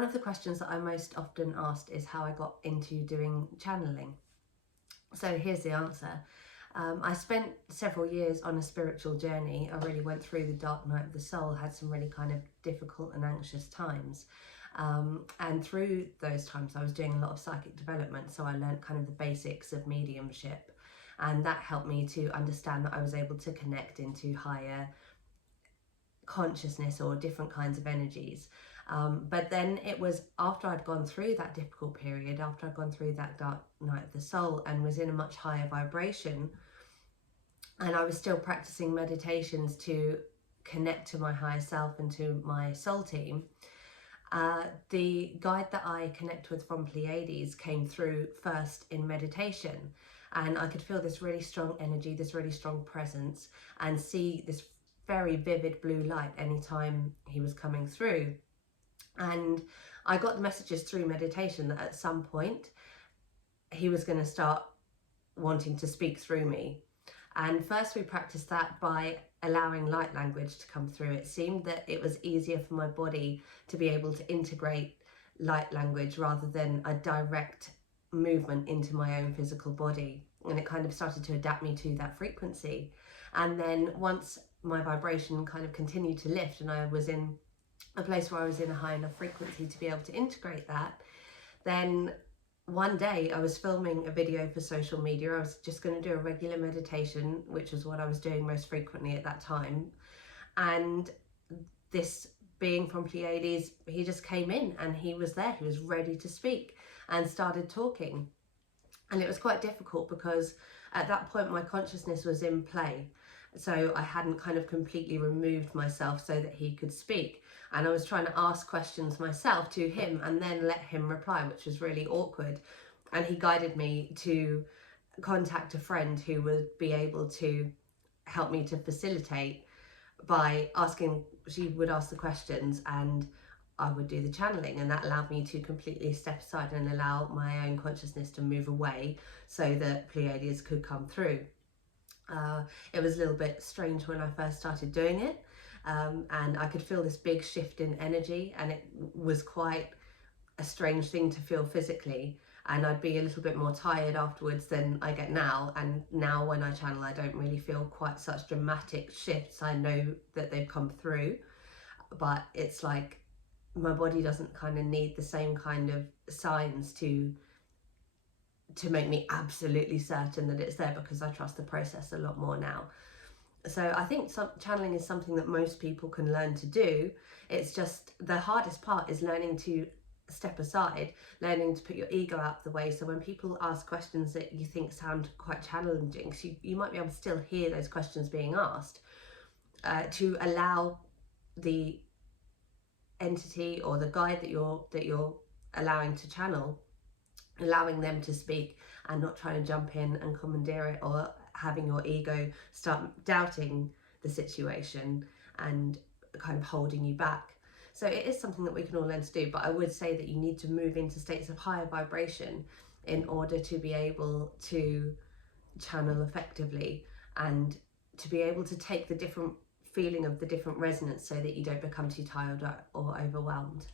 One of the questions that I most often asked is how I got into doing channeling. So here's the answer. I spent several years on a spiritual journey. I really went through the dark night of the soul, had some really kind of difficult and anxious times. And through those times I was doing a lot of psychic development, so I learned kind of the basics of mediumship, and that helped me to understand that I was able to connect into higher consciousness or different kinds of energies. But then it was after I'd gone through that difficult period, after I'd gone through that dark night of the soul and was in a much higher vibration, and I was still practicing meditations to connect to my higher self and to my soul team, the guide that I connect with from Pleiades came through first in meditation, and I could feel this really strong energy, this really strong presence, and see this very vivid blue light anytime he was coming through. And I got the messages through meditation that at some point he was going to start wanting to speak through me. And first we practiced that by allowing light language to come through. It seemed that it was easier for my body to be able to integrate light language rather than a direct movement into my own physical body. And it kind of started to adapt me to that frequency. And then once my vibration kind of continued to lift and I was in a place where I was in a high enough frequency to be able to integrate that, then one day I was filming a video for social media. I was just going to do a regular meditation, which was what I was doing most frequently at that time. And this being from Pleiades, he just came in and he was there. He was ready to speak and started talking. And it was quite difficult because at that point my consciousness was in play. So I hadn't kind of completely removed myself so that he could speak. And I was trying to ask questions myself to him and then let him reply, which was really awkward. And he guided me to contact a friend who would be able to help me to facilitate by asking, she would ask the questions and I would do the channeling, and that allowed me to completely step aside and allow my own consciousness to move away so that Pleiades could come through. It was a little bit strange when I first started doing it, and I could feel this big shift in energy, and it was quite a strange thing to feel physically, and I'd be a little bit more tired afterwards than I get now. And now when I channel I don't really feel quite such dramatic shifts. I know that they've come through, but it's like my body doesn't kind of need the same kind of signs to make me absolutely certain that it's there, because I trust the process a lot more now. So I think channeling is something that most people can learn to do. It's just the hardest part is learning to step aside, learning to put your ego out of the way. So when people ask questions that you think sound quite challenging, so you might be able to still hear those questions being asked, to allow the entity or the guide that you're allowing to channel, allowing them to speak and not trying to jump in and commandeer it, or having your ego start doubting the situation and kind of holding you back. So it is something that we can all learn to do, but I would say that you need to move into states of higher vibration in order to be able to channel effectively and to be able to take the different feeling of the different resonance so that you don't become too tired or overwhelmed.